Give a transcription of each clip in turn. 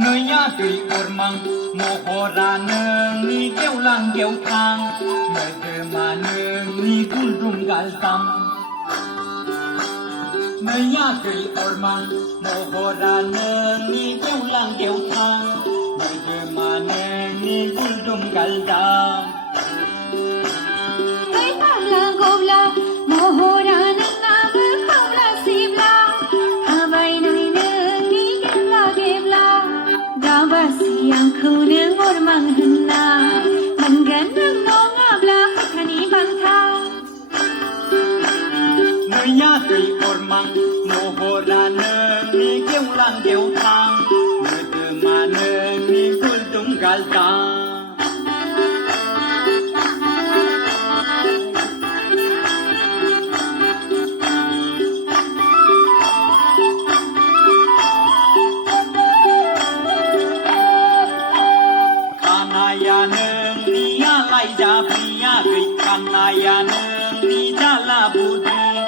नैया दै अरमां महरा नोंनि गेवलां गेवथां मोदोमा नोंनि गुलदुम गालदाम नैया दै अरमां महरा नोंनि गेवलां गेवथां मोदोमा नोंनि गुलदुम गालदाम Ay pagla gobla mohora nangnaबो खावला सिबला थाबायनाय नोंनि गेवला गेवला गाबासि आंखौ नों अरमां होनना मोनगोन नों नङाब्ला खोथानि बान्था नैया दै अरमां महरा नोंनि गेवलां गेवथां मोदोमा नोंनि गुलदुम गालदाम खानाया नोंनि आलायजा फैयाखै खानाया नोंनि जाला बुद्रि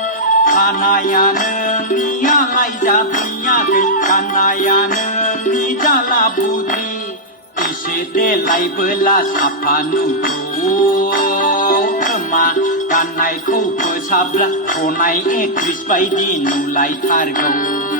खानाया नोंनि आलायजा फैयाखै खानाया नोंनि जाला बुद्रि एसे देलायबोला साफा नुगौ खोमा गाननायखौ फोसाब्ला खनाय एक्ट्रिस बायदि नुलायथारगौ